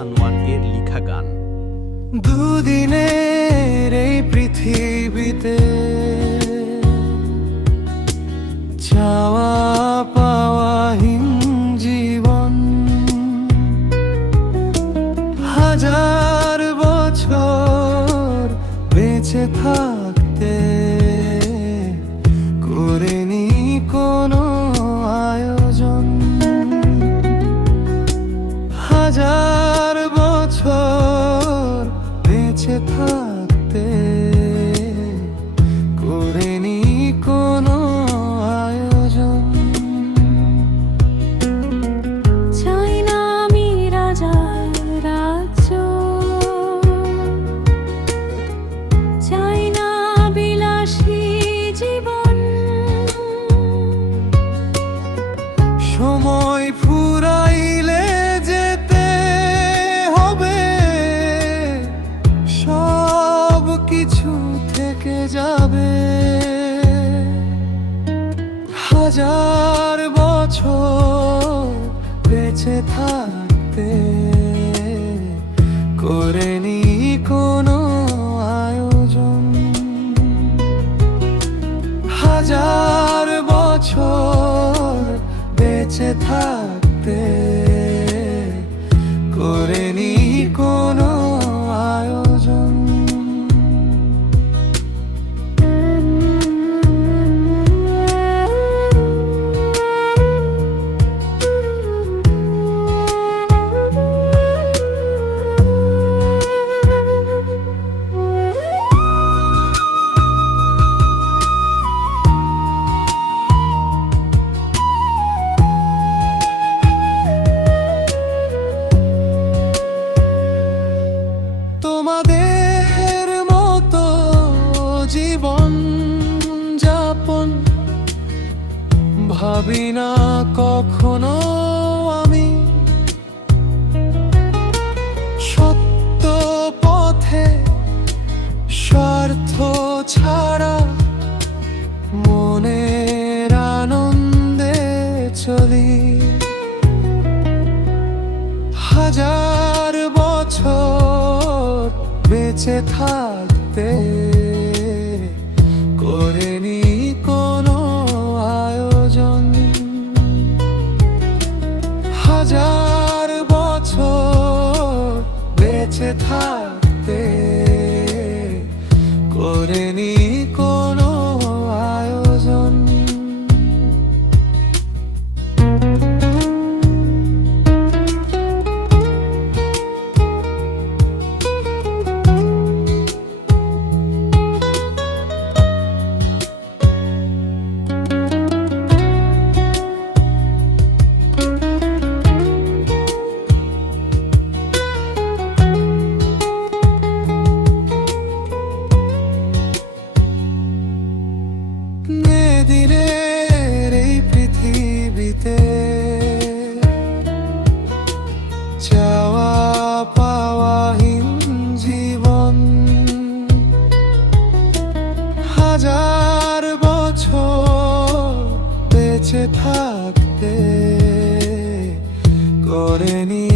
আনোয়ার এর লিখা গান। দুদিনের এই পৃথিবীতে বেঁচে হাজার বছর বেঁচে থাকতে করেনি কোনো আয়োজন। হাজার বছর বেঁচে থাকতে তোমাদের মতো জীবন যাপন ভাবি না কখনো বেঁচে থাকতে করেনি কোনো আয়োজন। হাজার বছর বেঁচে থাকতে করেনি থাকতে করেনি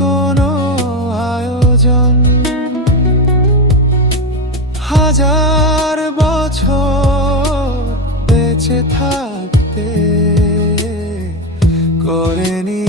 কোনো আয়োজন। হাজার বছর বেঁচে থাকতে করেনি